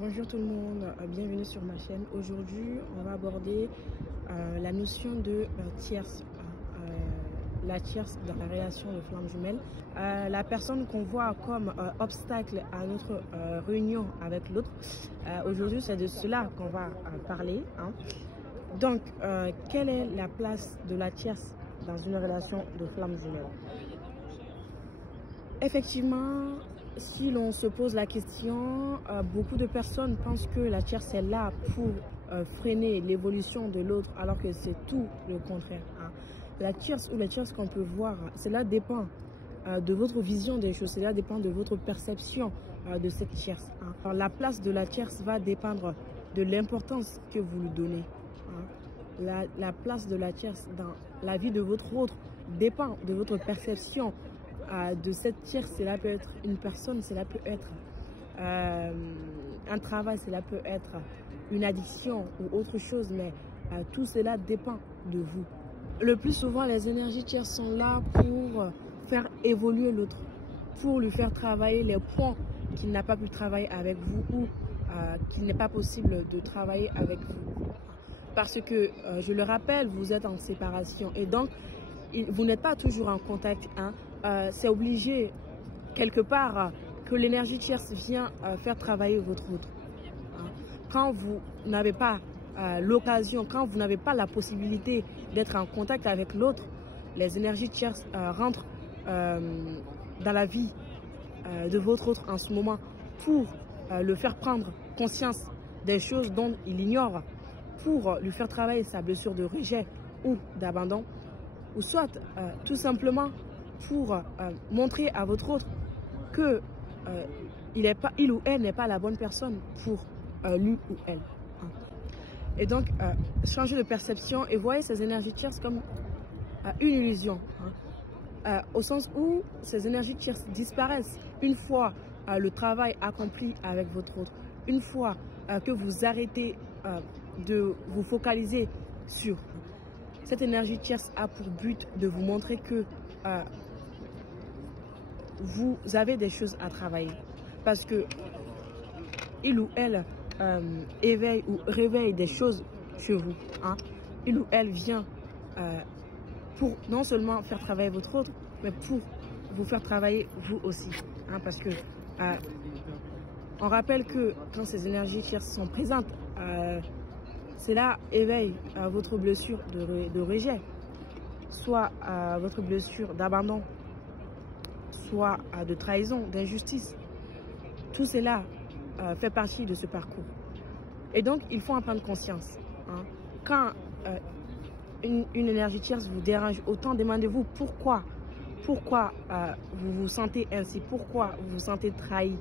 Bonjour tout le monde, bienvenue sur ma chaîne. Aujourd'hui, on va aborder la notion de tierce, la tierce dans la relation de flamme jumelle. La personne qu'on voit comme obstacle à notre réunion avec l'autre. Aujourd'hui, c'est de cela qu'on va parler. Donc, quelle est la place de la tierce dans une relation de flamme jumelle? Effectivement, si l'on se pose la question, beaucoup de personnes pensent que la tierce est là pour freiner l'évolution de l'autre, alors que c'est tout le contraire. La tierce ou la tierce qu'on peut voir, cela dépend de votre vision des choses, cela dépend de votre perception de cette tierce. Alors, la place de la tierce va dépendre de l'importance que vous lui donnez. La place de la tierce dans la vie de votre autre dépend de votre perception de cette tierce. Cela peut être une personne, cela peut être un travail, cela peut être une addiction ou autre chose, mais tout cela dépend de vous. Le plus souvent, les énergies tierces sont là pour faire évoluer l'autre, pour lui faire travailler les points qu'il n'a pas pu travailler avec vous ou qu'il n'est pas possible de travailler avec vous. Parce que, je le rappelle, vous êtes en séparation et donc, vous n'êtes pas toujours en contact. C'est obligé, quelque part, que l'énergie tierce vient faire travailler votre autre. Quand vous n'avez pas l'occasion, quand vous n'avez pas la possibilité d'être en contact avec l'autre, les énergies tierces rentrent dans la vie de votre autre en ce moment pour le faire prendre conscience des choses dont il ignore, pour lui faire travailler sa blessure de rejet ou d'abandon, ou soit tout simplement pour montrer à votre autre que il ou elle n'est pas la bonne personne pour lui ou elle. Et donc, changer de perception et voyez ces énergies tierces comme une illusion. Au sens où ces énergies tierces disparaissent une fois le travail accompli avec votre autre. Une fois que vous arrêtez de vous focaliser sur cette énergie tierce a pour but de vous montrer que vous avez des choses à travailler. Parce que il ou elle éveille ou réveille des choses chez vous. Il ou elle vient pour non seulement faire travailler votre autre, mais pour vous faire travailler vous aussi. Parce que on rappelle que quand ces énergies tierces sont présentes, cela éveille votre blessure de rejet, soit votre blessure d'abandon, soit de trahison, d'injustice. Tout cela fait partie de ce parcours. Et donc, il faut en prendre conscience. Quand une énergie tierce vous dérange autant, demandez-vous pourquoi vous vous sentez ainsi, pourquoi vous vous sentez trahi,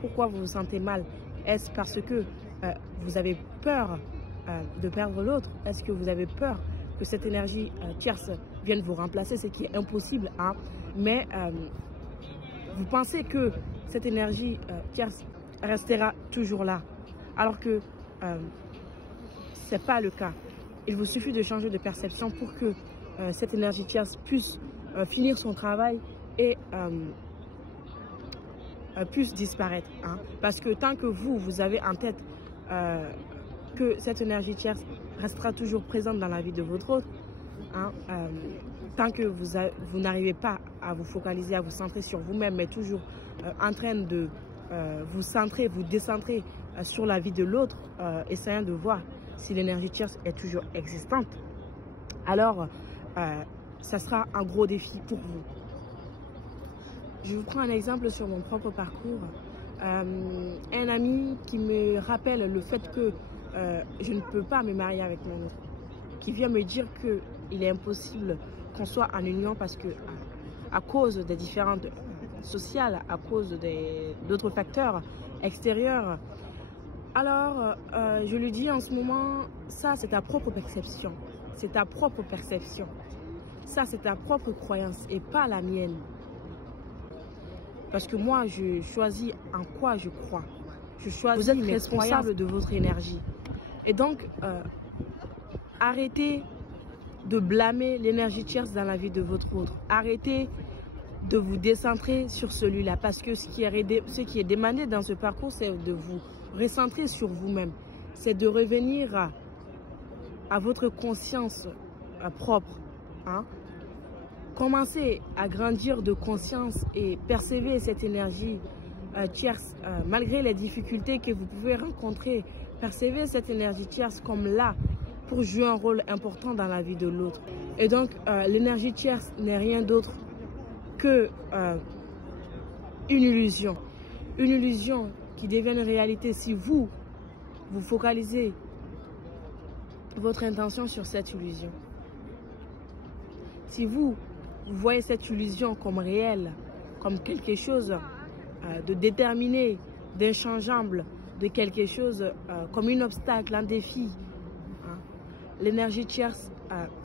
pourquoi vous vous sentez mal. Est-ce parce que vous avez peur de perdre l'autre? Est-ce que vous avez peur que cette énergie tierce vienne vous remplacer, ce qui est impossible, mais vous pensez que cette énergie tierce restera toujours là, alors que ce n'est pas le cas. Il vous suffit de changer de perception pour que cette énergie tierce puisse finir son travail et puisse disparaître. Parce que tant que vous avez en tête que cette énergie tierce restera toujours présente dans la vie de votre autre, tant que vous n'arrivez pas à vous focaliser, à vous centrer sur vous-même, mais toujours en train de vous centrer, vous décentrer sur la vie de l'autre, essayant de voir si l'énergie tierce est toujours existante, alors ça sera un gros défi pour vous. Je vous prends un exemple sur mon propre parcours. Un ami qui me rappelle le fait que je ne peux pas me marier avec mon autre, qui vient me dire qu'il est impossible qu'on soit en union parce que à cause des différentes sociales, à cause d'autres facteurs extérieurs. Alors, je lui dis en ce moment, ça c'est ta propre perception, c'est ta propre perception, ça c'est ta propre croyance et pas la mienne. Parce que moi, je choisis en quoi je crois. Je choisis. Vous êtes responsable de votre énergie. Et donc, arrêtez de blâmer l'énergie tierce dans la vie de votre autre. Arrêtez de vous décentrer sur celui-là. Parce que ce qui est demandé dans ce parcours, c'est de vous recentrer sur vous-même. C'est de revenir à votre conscience propre. Hein? Commencez à grandir de conscience et percevoir cette énergie tierce, malgré les difficultés que vous pouvez rencontrer. Percevez cette énergie tierce comme là pour jouer un rôle important dans la vie de l'autre. Et donc, l'énergie tierce n'est rien d'autre que une illusion. Une illusion qui devient une réalité si vous focalisez votre intention sur cette illusion. Si vous voyez cette illusion comme réelle, comme quelque chose de déterminé, d'inchangeable, de quelque chose comme un obstacle, un défi, hein, l'énergie tierce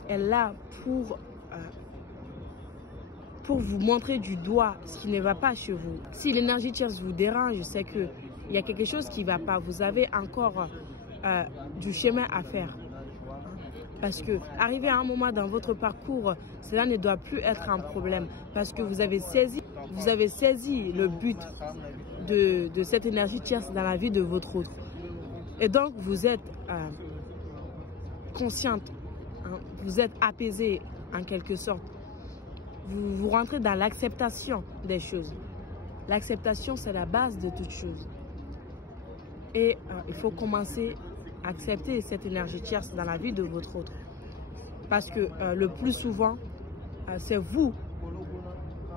est là pour vous montrer du doigt ce qui ne va pas chez vous. Si l'énergie tierce vous dérange, c'est qu'il y a quelque chose qui ne va pas. Vous avez encore du chemin à faire. Parce que arrivé à un moment dans votre parcours, cela ne doit plus être un problème. Parce que vous avez saisi le but de cette énergie tierce dans la vie de votre autre. Et donc, vous êtes consciente, hein, vous êtes apaisée en quelque sorte. Vous rentrez dans l'acceptation des choses. L'acceptation, c'est la base de toute chose. Et il faut commencer à accepter cette énergie tierce dans la vie de votre autre. Parce que le plus souvent, c'est vous,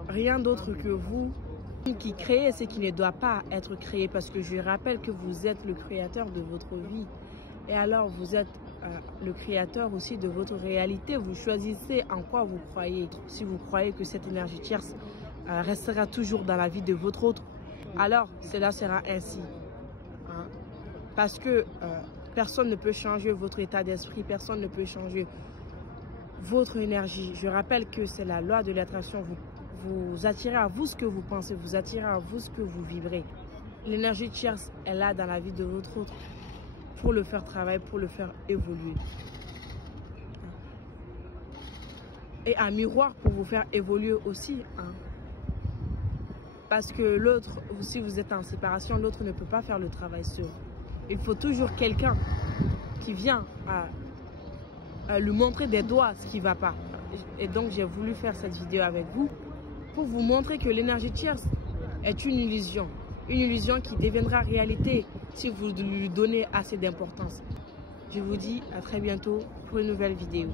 rien d'autre que vous, qui créez ce qui ne doit pas être créé. Parce que je rappelle que vous êtes le créateur de votre vie. Et alors, vous êtes le créateur aussi de votre réalité. Vous choisissez en quoi vous croyez. Si vous croyez que cette énergie tierce restera toujours dans la vie de votre autre, alors cela sera ainsi. Hein? Parce que personne ne peut changer votre état d'esprit, personne ne peut changer votre énergie. Je rappelle que c'est la loi de l'attraction. Vous attirez à vous ce que vous pensez, vous attirez à vous ce que vous vibrez. L'énergie tierce est là dans la vie de votre autre pour le faire travailler, pour le faire évoluer. Et un miroir pour vous faire évoluer aussi. Hein. Parce que l'autre, si vous êtes en séparation, l'autre ne peut pas faire le travail seul. Il faut toujours quelqu'un qui vient lui montrer des doigts ce qui ne va pas. Et donc, j'ai voulu faire cette vidéo avec vous pour vous montrer que l'énergie tierce est une illusion. Une illusion qui deviendra réalité si vous lui donnez assez d'importance. Je vous dis à très bientôt pour une nouvelle vidéo.